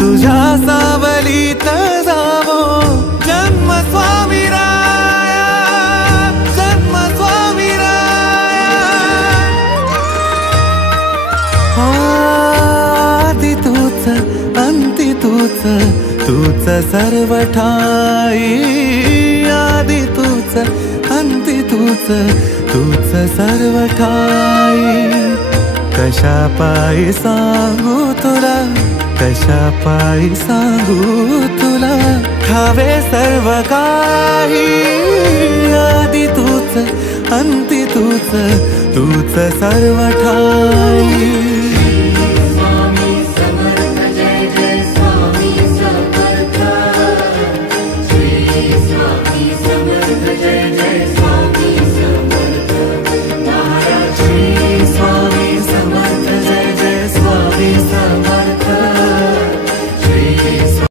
तुझ्या सावलीत जावो जन्म स्वामी राया, जन्म स्वामी राया। आदि तूच अंती तूच, तूच सर्व ठाई। आदि तूच अंती तूच, तूच सर्व ठाई। कशा पायी सांगू तुला, कशा पायी सांगू तुला, ठावे सर्व काही। आदि तूच अंती तूच, तूच सर्व ठाई।